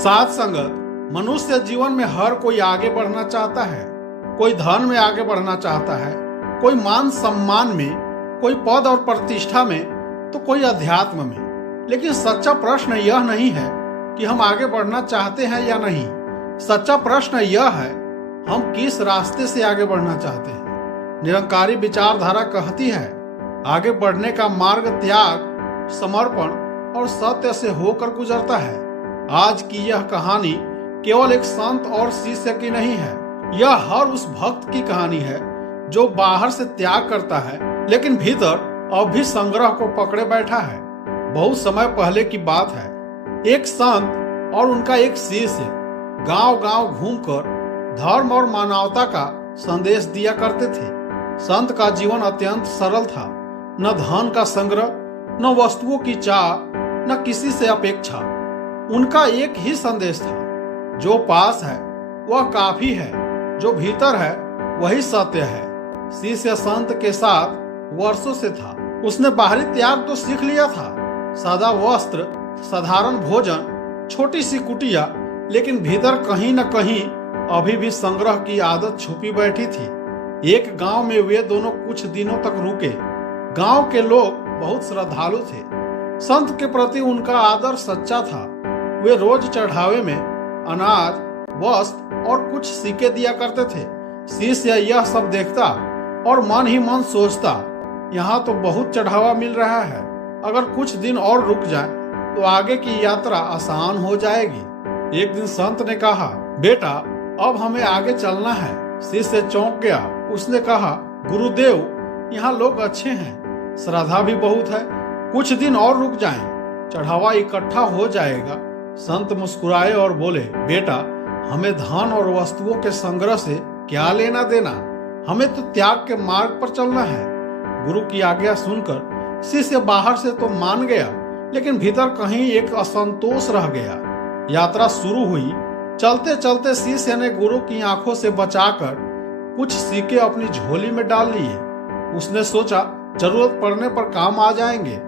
साथ संगत मनुष्य जीवन में हर कोई आगे बढ़ना चाहता है। कोई धन में आगे बढ़ना चाहता है, कोई मान सम्मान में, कोई पद और प्रतिष्ठा में, तो कोई अध्यात्म में। लेकिन सच्चा प्रश्न यह नहीं है कि हम आगे बढ़ना चाहते हैं या नहीं। सच्चा प्रश्न यह है, हम किस रास्ते से आगे बढ़ना चाहते हैं। निरंकारी विचारधारा कहती है, आगे बढ़ने का मार्ग त्याग, समर्पण और सत्य से होकर गुजरता है। आज की यह कहानी केवल एक संत और शिष्य की नहीं है, यह हर उस भक्त की कहानी है जो बाहर से त्याग करता है लेकिन भीतर अब भी संग्रह को पकड़े बैठा है। बहुत समय पहले की बात है, एक संत और उनका एक शिष्य गांव-गांव घूमकर धर्म और मानवता का संदेश दिया करते थे। संत का जीवन अत्यंत सरल था, न धन का संग्रह, न वस्तुओं की चाह, न किसी से अपेक्षा। उनका एक ही संदेश था, जो पास है वह काफी है, जो भीतर है वही सत्य है। शिष्य संत के साथ वर्षों से था। उसने बाहरी त्याग तो सीख लिया था, सादा वस्त्र, साधारण भोजन, छोटी सी कुटिया, लेकिन भीतर कहीं न कहीं अभी भी संग्रह की आदत छुपी बैठी थी। एक गांव में वे दोनों कुछ दिनों तक रुके। गांव के लोग बहुत श्रद्धालु थे। संत के प्रति उनका आदर सच्चा था। वे रोज चढ़ावे में अनाज, वस्त्र और कुछ सिक्के दिया करते थे। शिष्य यह सब देखता और मन ही मन सोचता, यहाँ तो बहुत चढ़ावा मिल रहा है, अगर कुछ दिन और रुक जाए तो आगे की यात्रा आसान हो जाएगी। एक दिन संत ने कहा, बेटा अब हमें आगे चलना है। शिष्य चौंक गया। उसने कहा, गुरुदेव यहाँ लोग अच्छे हैं, श्रद्धा भी बहुत है, कुछ दिन और रुक जाएं, चढ़ावा इकट्ठा हो जाएगा। संत मुस्कुराए और बोले, बेटा हमें धन और वस्तुओं के संग्रह से क्या लेना देना, हमें तो त्याग के मार्ग पर चलना है। गुरु की आज्ञा सुनकर शिष्य बाहर से तो मान गया, लेकिन भीतर कहीं एक असंतोष रह गया। यात्रा शुरू हुई। चलते चलते शिष्य ने गुरु की आंखों से बचाकर कुछ सिक्के अपनी झोली में डाल लिए। उसने सोचा, जरूरत पड़ने पर काम आ जाएंगे,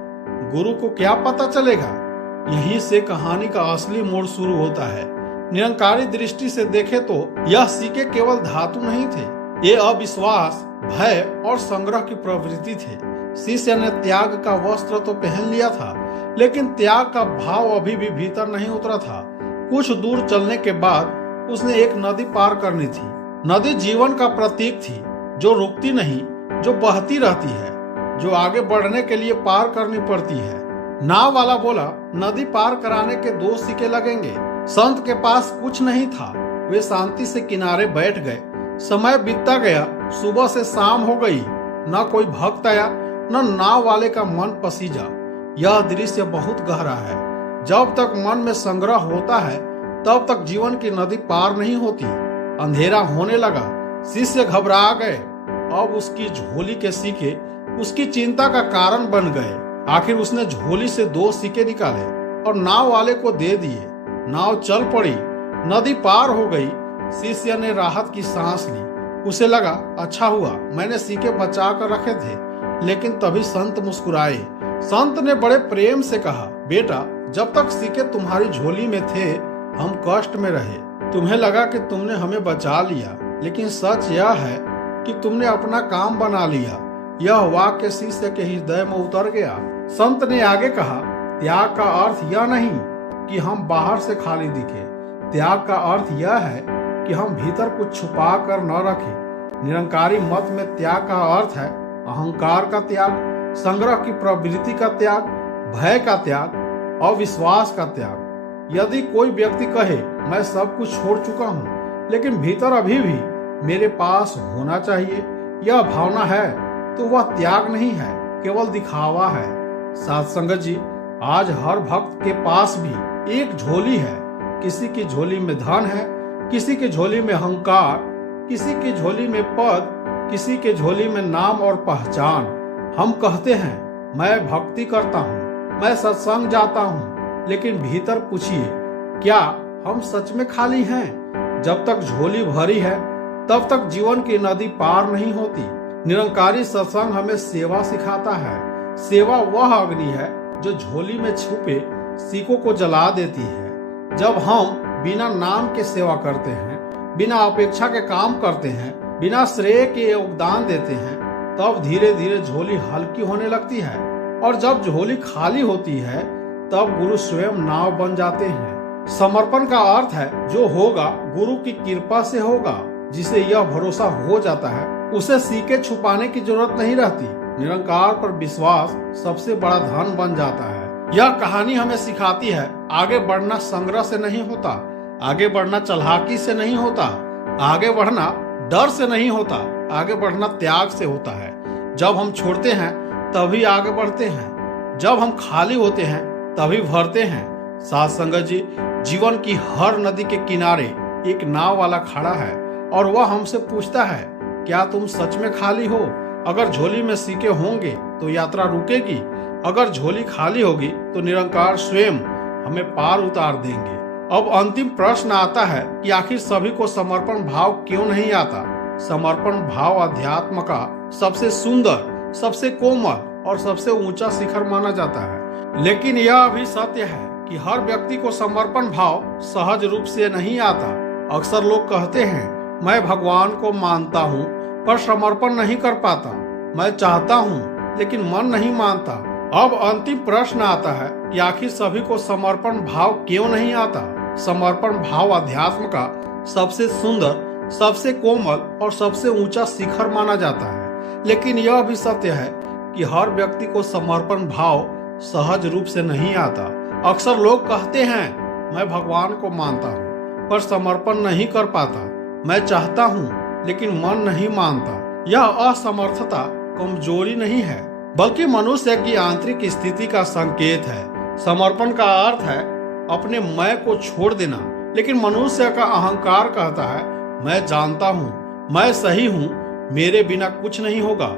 गुरु को क्या पता चलेगा। यहीं से कहानी का असली मोड़ शुरू होता है। निरंकारी दृष्टि से देखे तो यह सिक्के केवल धातु नहीं थे, ये अविश्वास, भय और संग्रह की प्रवृत्ति थे। शिष्य ने त्याग का वस्त्र तो पहन लिया था, लेकिन त्याग का भाव अभी भी भीतर नहीं उतरा था। कुछ दूर चलने के बाद उसने एक नदी पार करनी थी। नदी जीवन का प्रतीक थी, जो रुकती नहीं, जो बहती रहती है, जो आगे बढ़ने के लिए पार करनी पड़ती है। नाव वाला बोला, नदी पार कराने के 2 सिक्के लगेंगे। संत के पास कुछ नहीं था। वे शांति से किनारे बैठ गए। समय बीतता गया। सुबह से शाम हो गई। न कोई भक्त आया, न नाव वाले का मन पसीजा। यह दृश्य बहुत गहरा है। जब तक मन में संग्रह होता है, तब तक जीवन की नदी पार नहीं होती। अंधेरा होने लगा। शिष्य घबरा गए। अब उसकी झोली के सिक्के उसकी चिंता का कारण बन गए। आखिर उसने झोली से 2 सिक्के निकाले और नाव वाले को दे दिए। नाव चल पड़ी। नदी पार हो गई। शिष्य ने राहत की सांस ली। उसे लगा, अच्छा हुआ मैंने सिक्के बचा कर रखे थे। लेकिन तभी संत मुस्कुराए। संत ने बड़े प्रेम से कहा, बेटा जब तक सिक्के तुम्हारी झोली में थे, हम कष्ट में रहे। तुम्हें लगा कि तुमने हमें बचा लिया, लेकिन सच यह है कि तुमने अपना काम बना लिया। यह वाक्य शिष्य के हृदय में उतर गया। संत ने आगे कहा, त्याग का अर्थ यह नहीं कि हम बाहर से खाली दिखे। त्याग का अर्थ यह है कि हम भीतर कुछ छुपा कर न रखें। निरंकारी मत में त्याग का अर्थ है अहंकार का त्याग, संग्रह की प्रवृत्ति का त्याग, भय का त्याग, अविश्वास का त्याग। यदि कोई व्यक्ति कहे, मैं सब कुछ छोड़ चुका हूँ, लेकिन भीतर अभी भी मेरे पास होना चाहिए, यह भावना है, तो वह त्याग नहीं है, केवल दिखावा है। साथ संगत जी, आज हर भक्त के पास भी एक झोली है। किसी की झोली में धन है, किसी की झोली में अहंकार, किसी की झोली में पद, किसी के झोली में नाम और पहचान। हम कहते हैं, मैं भक्ति करता हूँ, मैं सत्संग जाता हूँ, लेकिन भीतर पूछिए, क्या हम सच में खाली हैं? जब तक झोली भरी है, तब तक जीवन की नदी पार नहीं होती। निरंकारी सत्संग हमें सेवा सिखाता है। सेवा वह अग्नि है जो झोली में छुपे सिक्कों को जला देती है। जब हम बिना नाम के सेवा करते हैं, बिना अपेक्षा के काम करते हैं, बिना श्रेय के योगदान देते हैं, तब धीरे धीरे झोली हल्की होने लगती है। और जब झोली खाली होती है तब गुरु स्वयं नाव बन जाते हैं। समर्पण का अर्थ है जो होगा गुरु की कृपा से होगा। जिसे यह भरोसा हो जाता है उसे सीके छुपाने की जरूरत नहीं रहती। निरंकार पर विश्वास सबसे बड़ा धन बन जाता है। यह कहानी हमें सिखाती है आगे बढ़ना संग्रह से नहीं होता, आगे बढ़ना चालाकी से नहीं होता, आगे बढ़ना डर से नहीं होता, आगे बढ़ना त्याग से होता है। जब हम छोड़ते हैं तभी आगे बढ़ते हैं, जब हम खाली होते हैं तभी भरते हैं। साथ संगत जी, जीवन की हर नदी के किनारे एक नाव वाला खड़ा है और वह हमसे पूछता है, क्या तुम सच में खाली हो? अगर झोली में सिक्के होंगे तो यात्रा रुकेगी, अगर झोली खाली होगी तो निरंकार स्वयं हमें पार उतार देंगे। अब अंतिम प्रश्न आता है कि आखिर सभी को समर्पण भाव क्यों नहीं आता? समर्पण भाव अध्यात्म का सबसे सुंदर, सबसे कोमल और सबसे ऊंचा शिखर माना जाता है। लेकिन यह भी सत्य है कि हर व्यक्ति को समर्पण भाव सहज रूप से नहीं आता। अक्सर लोग कहते हैं, मैं भगवान को मानता हूँ पर समर्पण नहीं कर पाता, मैं चाहता हूँ लेकिन मन नहीं मानता। अब अंतिम प्रश्न आता है कि आखिर सभी को समर्पण भाव क्यों नहीं आता? समर्पण भाव अध्यात्म का सबसे सुंदर, सबसे कोमल और सबसे ऊंचा शिखर माना जाता है। लेकिन यह भी सत्य है कि हर व्यक्ति को समर्पण भाव सहज रूप से नहीं आता। अक्सर लोग कहते हैं, मैं भगवान को मानता हूँ पर समर्पण नहीं कर पाता, मैं चाहता हूँ लेकिन मन नहीं मानता। यह असमर्थता कमजोरी नहीं है बल्कि मनुष्य की आंतरिक स्थिति का संकेत है। समर्पण का अर्थ है अपने मैं को छोड़ देना, लेकिन मनुष्य का अहंकार कहता है, मैं जानता हूँ, मैं सही हूँ, मेरे बिना कुछ नहीं होगा।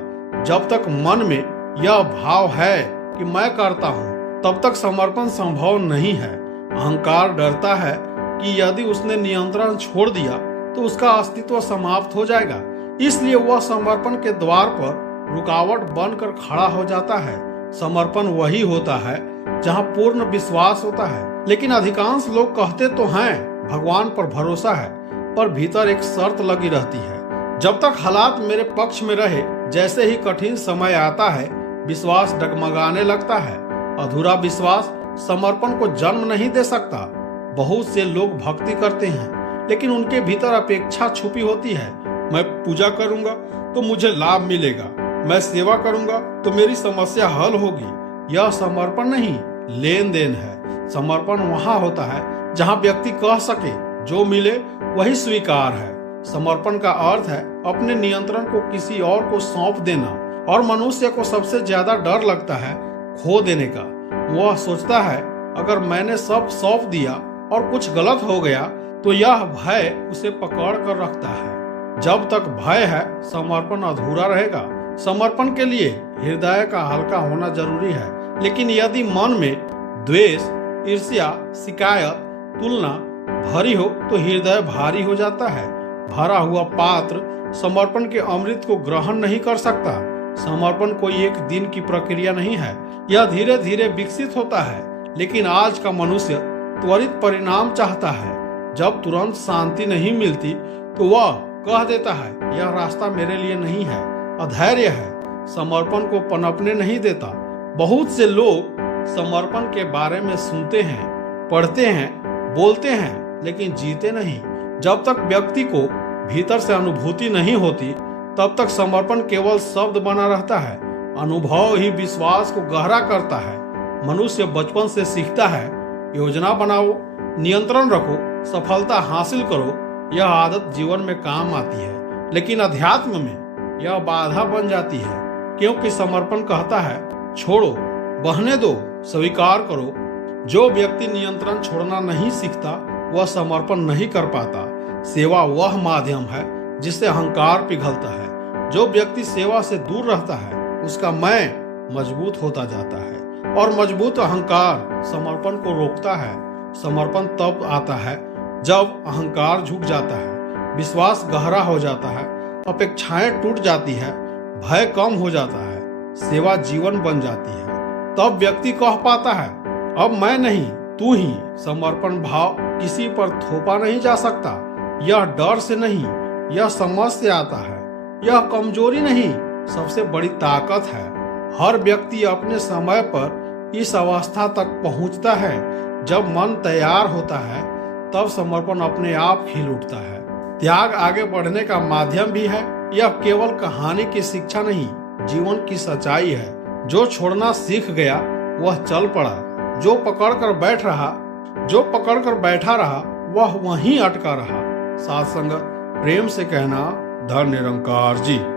जब तक मन में यह भाव है कि मैं करता हूँ तब तक समर्पण संभव नहीं है। अहंकार डरता है कि यदि उसने नियंत्रण छोड़ दिया तो उसका अस्तित्व समाप्त हो जाएगा, इसलिए वह समर्पण के द्वार पर रुकावट बनकर खड़ा हो जाता है। समर्पण वही होता है जहाँ पूर्ण विश्वास होता है। लेकिन अधिकांश लोग कहते तो हैं भगवान पर भरोसा है, पर भीतर एक शर्त लगी रहती है, जब तक हालात मेरे पक्ष में रहे। जैसे ही कठिन समय आता है विश्वास डगमगाने लगता है। अधूरा विश्वास समर्पण को जन्म नहीं दे सकता। बहुत से लोग भक्ति करते हैं लेकिन उनके भीतर अपेक्षा छुपी होती है। मैं पूजा करूंगा तो मुझे लाभ मिलेगा, मैं सेवा करूंगा तो मेरी समस्या हल होगी। यह समर्पण नहीं, लेन देन है। समर्पण वहां होता है जहां व्यक्ति कह सके जो मिले वही स्वीकार है। समर्पण का अर्थ है अपने नियंत्रण को किसी और को सौंप देना। और मनुष्य को सबसे ज्यादा डर लगता है खो देने का। वह सोचता है अगर मैंने सब सौंप दिया और कुछ गलत हो गया तो यह भय उसे पकड़ कर रखता है। जब तक भय है समर्पण अधूरा रहेगा। समर्पण के लिए हृदय का हल्का होना जरूरी है, लेकिन यदि मन में द्वेष, ईर्ष्या, शिकायत, तुलना भरी हो तो हृदय भारी हो जाता है। भरा हुआ पात्र समर्पण के अमृत को ग्रहण नहीं कर सकता। समर्पण कोई एक दिन की प्रक्रिया नहीं है, यह धीरे धीरे विकसित होता है। लेकिन आज का मनुष्य त्वरित परिणाम चाहता है। जब तुरंत शांति नहीं मिलती तो वह कह देता है यह रास्ता मेरे लिए नहीं है। अधैर्य है, समर्पण को पनपने नहीं देता। बहुत से लोग समर्पण के बारे में सुनते हैं, पढ़ते हैं, बोलते हैं, लेकिन जीते नहीं। जब तक व्यक्ति को भीतर से अनुभूति नहीं होती तब तक समर्पण केवल शब्द बना रहता है। अनुभव ही विश्वास को गहरा करता है। मनुष्य बचपन से सीखता है, योजना बनाओ, नियंत्रण रखो, सफलता हासिल करो। यह आदत जीवन में काम आती है, लेकिन अध्यात्म में यह बाधा बन जाती है, क्योंकि समर्पण कहता है छोड़ो, बहने दो, स्वीकार करो। जो व्यक्ति नियंत्रण छोड़ना नहीं सीखता वह समर्पण नहीं कर पाता। सेवा वह माध्यम है जिससे अहंकार पिघलता है। जो व्यक्ति सेवा से दूर रहता है उसका मैं मजबूत होता जाता है, और मजबूत अहंकार समर्पण को रोकता है। समर्पण तब आता है जब अहंकार झुक जाता है, विश्वास गहरा हो जाता है, अपेक्षाएं टूट जाती है, भय कम हो जाता है, सेवा जीवन बन जाती है। तब व्यक्ति कह पाता है अब मैं नहीं, तू ही समर्पण भाव किसी पर थोपा नहीं जा सकता। यह डर से नहीं, यह समझ से आता है। यह कमजोरी नहीं, सबसे बड़ी ताकत है। हर व्यक्ति अपने समय पर इस अवस्था तक पहुंचता है। जब मन तैयार होता है तब समर्पण अपने आप खिल उठता है। त्याग आगे बढ़ने का माध्यम भी है। यह केवल कहानी की शिक्षा नहीं, जीवन की सच्चाई है। जो छोड़ना सीख गया वह चल पड़ा। जो पकड़ कर बैठा रहा वह वहीं अटका रहा। साथ संगत प्रेम से कहना, धन निरंकार जी।